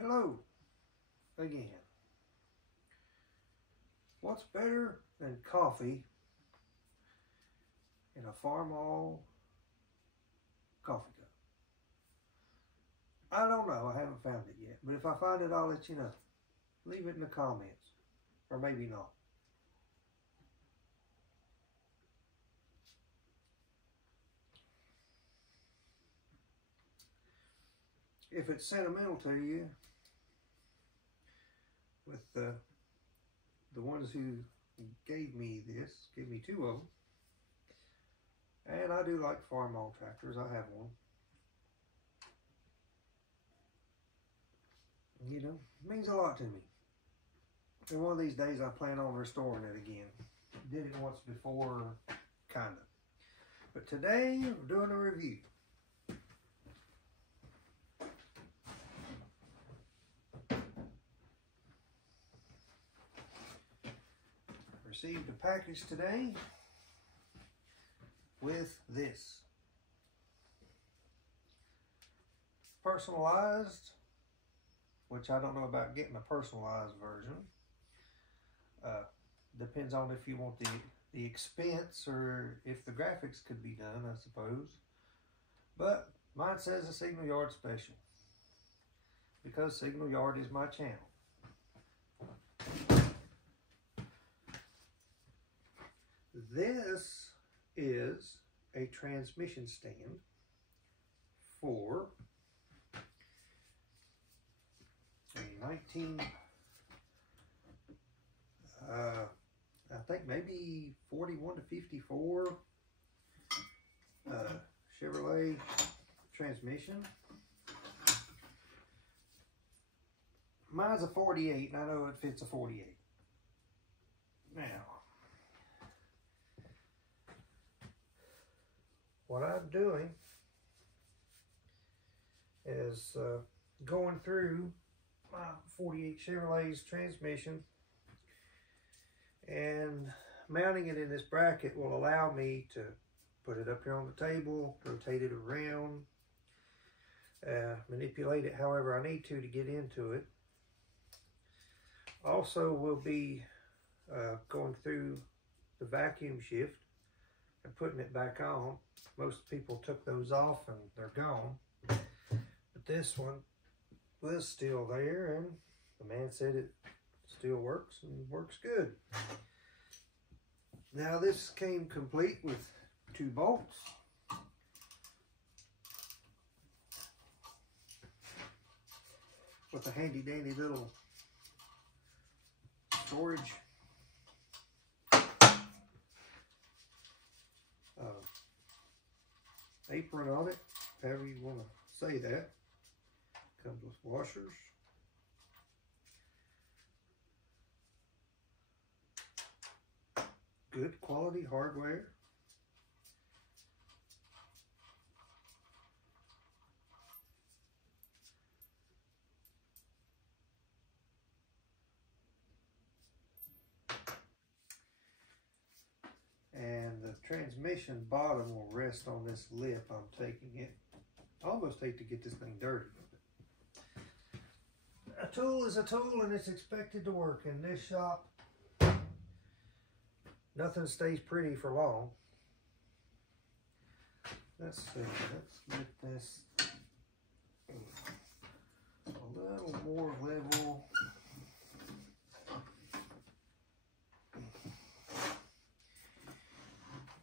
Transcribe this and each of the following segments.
Hello again. What's better than coffee in a Farmall coffee cup? I don't know. I haven't found it yet. But if I find it, I'll let you know. Leave it in the comments. Or maybe not. If it's sentimental to you, with the ones who gave me this, gave me two of them. And I do like Farmall tractors. I have one. You know, it means a lot to me. And one of these days I plan on restoring it again. Did it once before, kinda. But today we're doing a review. Received a package today with this. Personalized, which I don't know about getting a personalized version. Depends on if you want the expense or if the graphics could be done, I suppose. But mine says a Signal Yard special because Signal Yard is my channel. This is a transmission stand for a 19, I think maybe 41 to 54 Chevrolet transmission. Mine's a 48 and I know it fits a 48. Now, what I'm doing is going through my 48 Chevrolet's transmission and mounting it in this bracket will allow me to put it up here on the table, rotate it around, manipulate it however I need to get into it. Also, we'll be going through the vacuum shift and putting it back on. Most people took those off and they're gone. But this one was still there and the man said it still works and works good. Now this came complete with 2 bolts. With a handy dandy little storage apron on it, however you want to say that. Comes with washers. Good quality hardware. And the transmission bottom will rest on this lip. I'm taking it. I almost hate to get this thing dirty. A tool is a tool and it's expected to work. In this shop, nothing stays pretty for long. Let's see. Let's get this a little more level.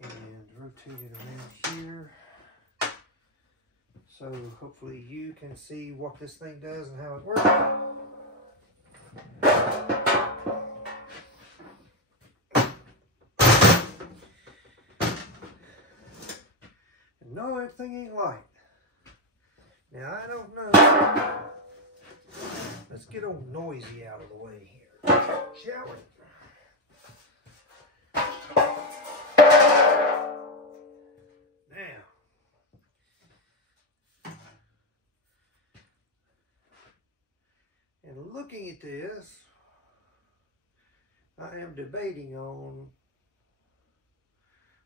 And rotate it around here. So hopefully you can see what this thing does and how it works. And no, everything ain't light. Now I don't know. Let's get old Noisy out of the way here, shall we? And looking at this, I am debating on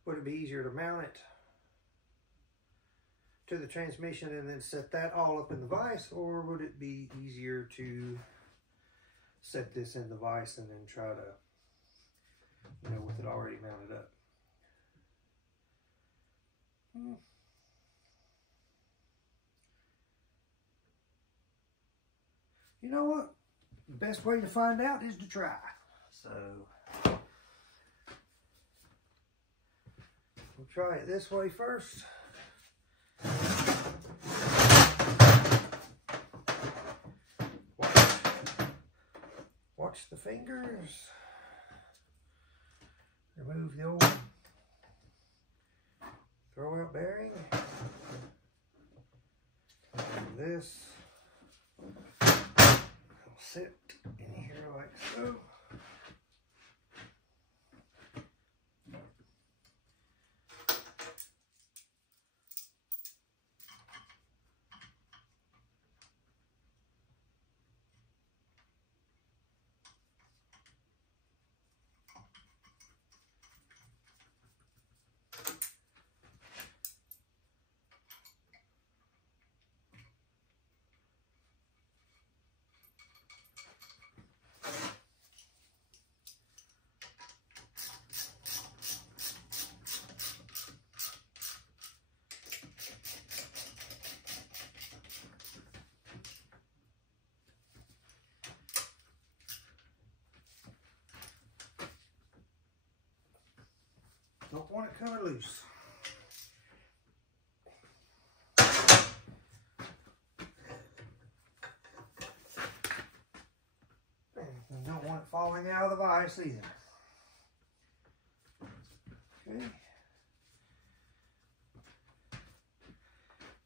would it be easier to mount it to the transmission and then set that all up in the vise, or would it be easier to set this in the vise and then try to, you know, with it already mounted up? You know what? The best way to find out is to try. So we'll try it this way first. Watch the fingers. Remove the old throwout bearing. And this will sit in here like so. Don't want it coming loose. And don't want it falling out of the vise either. Okay.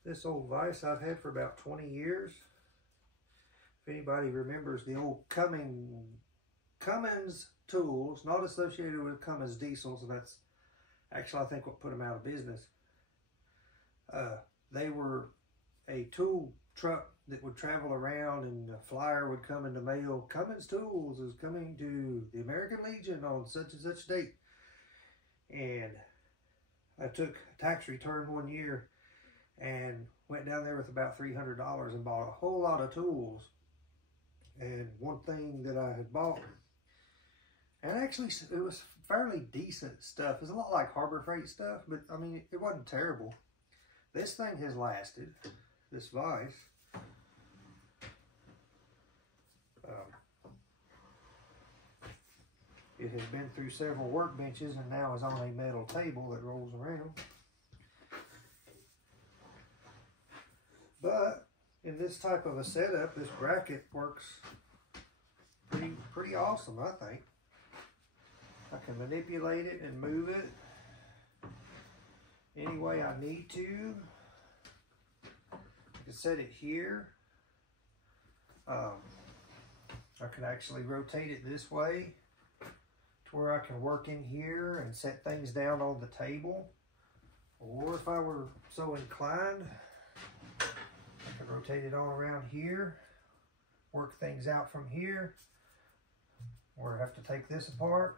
This old vise I've had for about 20 years. If anybody remembers the old Cummins tools, not associated with Cummins diesels, and that's actually, I think, what put them out of business. They were a tool truck that would travel around, and a flyer would come in the mail. Cummins Tools is coming to the American Legion on such and such date. And I took a tax return one year and went down there with about $300 and bought a whole lot of tools. And one thing that I had bought, and actually it was fairly decent stuff. It's a lot like Harbor Freight stuff, but I mean, it wasn't terrible. This thing has lasted, this vise. It has been through several workbenches and now is on a metal table that rolls around. But in this type of a setup, this bracket works pretty awesome, I think. I can manipulate it and move it any way I need to. I can set it here. I can actually rotate it this way to where I can work in here and set things down on the table. Or if I were so inclined, I can rotate it all around here, work things out from here, or I have to take this apart.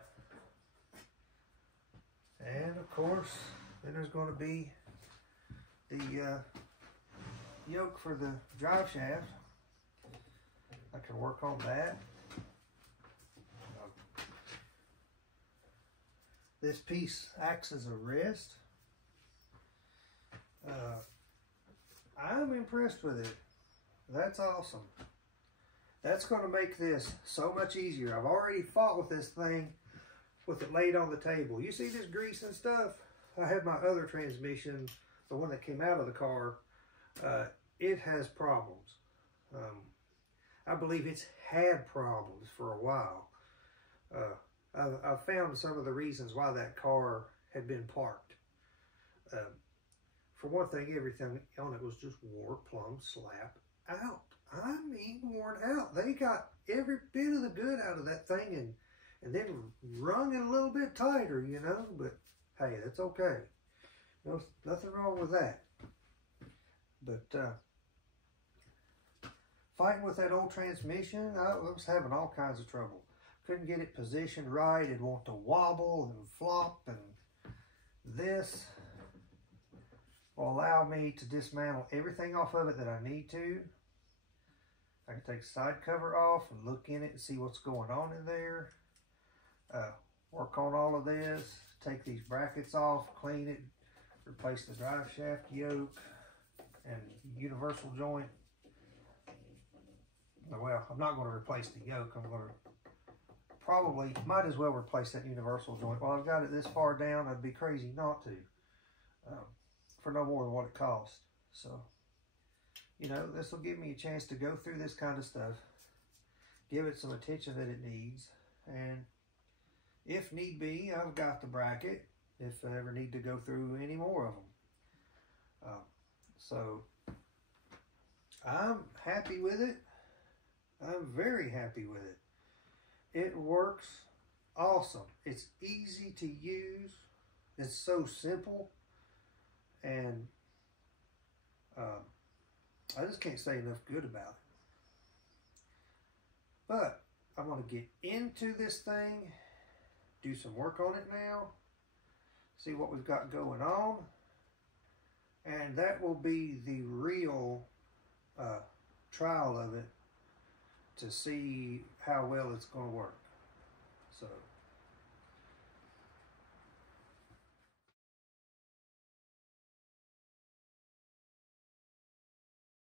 And of course, then there's going to be the yoke for the drive shaft. I can work on that. This piece acts as a rest. I'm impressed with it. That's awesome. That's going to make this so much easier. I've already fought with this thing with it laid on the table. You see this grease and stuff? I had my other transmission, the one that came out of the car, it has problems. I believe it's had problems for a while. I've found some of the reasons why that car had been parked. For one thing, everything on it was just wore plumb slap out. I mean, worn out. They got every bit of the good out of that thing and then wrung it a little bit tighter, you know, but hey, that's okay. No, nothing wrong with that. But fighting with that old transmission, I was having all kinds of trouble. Couldn't get it positioned right. It'd want to wobble and flop and this. will allow me to dismantle everything off of it that I need to. I can take the side cover off and look in it and see what's going on in there. Work on all of this, take these brackets off, clean it, replace the drive shaft yoke and universal joint. Well, I'm not going to replace the yoke. I'm going to might as well replace that universal joint. While I've got it this far down, I'd be crazy not to, for no more than what it costs. So, you know, this will give me a chance to go through this kind of stuff, give it some attention that it needs, and if need be, I've got the bracket if I ever need to go through any more of them. So I'm happy with it. I'm very happy with it. It works awesome. It's easy to use. It's so simple. And I just can't say enough good about it. But I'm going to get into this thing, do some work on it now, see what we've got going on, and that will be the real trial of it to see how well it's going to work. So